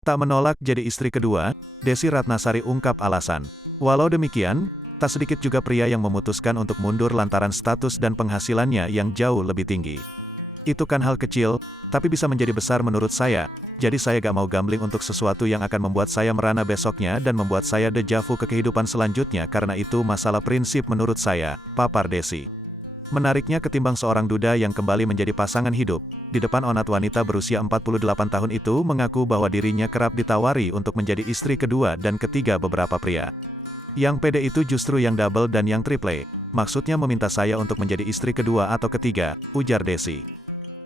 Tak menolak jadi istri kedua, Desi Ratnasari ungkap alasan. Walau demikian, tak sedikit juga pria yang memutuskan untuk mundur lantaran status dan penghasilannya yang jauh lebih tinggi. Itu kan hal kecil, tapi bisa menjadi besar menurut saya, jadi saya gak mau gambling untuk sesuatu yang akan membuat saya merana besoknya dan membuat saya dejavu ke kehidupan selanjutnya karena itu masalah prinsip menurut saya, papar Desi. Menariknya ketimbang seorang duda yang kembali menjadi pasangan hidup, di depan Onat wanita berusia 48 tahun itu mengaku bahwa dirinya kerap ditawari untuk menjadi istri kedua dan ketiga beberapa pria. Yang pede itu justru yang double dan yang triple, maksudnya meminta saya untuk menjadi istri kedua atau ketiga, ujar Desi.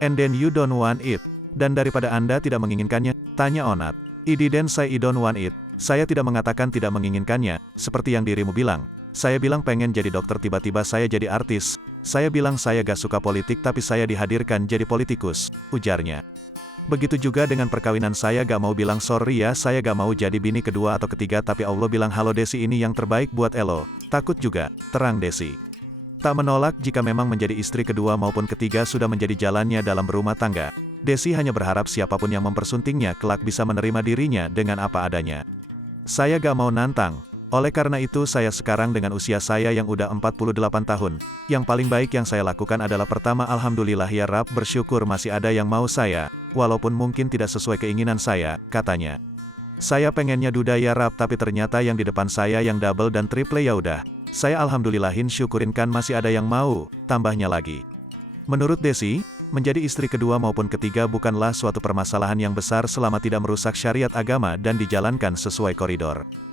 And then you don't want it. Dan daripada Anda tidak menginginkannya, tanya Onat. I didn't say I don't want it. Saya tidak mengatakan tidak menginginkannya, seperti yang dirimu bilang. Saya bilang pengen jadi dokter tiba-tiba saya jadi artis. Saya bilang saya gak suka politik tapi saya dihadirkan jadi politikus, ujarnya. Begitu juga dengan perkawinan saya gak mau bilang sorry ya saya gak mau jadi bini kedua atau ketiga tapi Allah bilang halo Desi ini yang terbaik buat Elo. Takut juga, terang Desi. Tak menolak jika memang menjadi istri kedua maupun ketiga sudah menjadi jalannya dalam berumah tangga. Desi hanya berharap siapapun yang mempersuntingnya kelak bisa menerima dirinya dengan apa adanya. Saya gak mau nantang. Oleh karena itu saya sekarang dengan usia saya yang udah 48 tahun, yang paling baik yang saya lakukan adalah pertama alhamdulillah ya Rab bersyukur masih ada yang mau saya, walaupun mungkin tidak sesuai keinginan saya, katanya. Saya pengennya duda ya Rab tapi ternyata yang di depan saya yang double dan triple ya udah. Saya alhamdulillahin syukurin kan masih ada yang mau, tambahnya lagi. Menurut Desi, menjadi istri kedua maupun ketiga bukanlah suatu permasalahan yang besar selama tidak merusak syariat agama dan dijalankan sesuai koridor.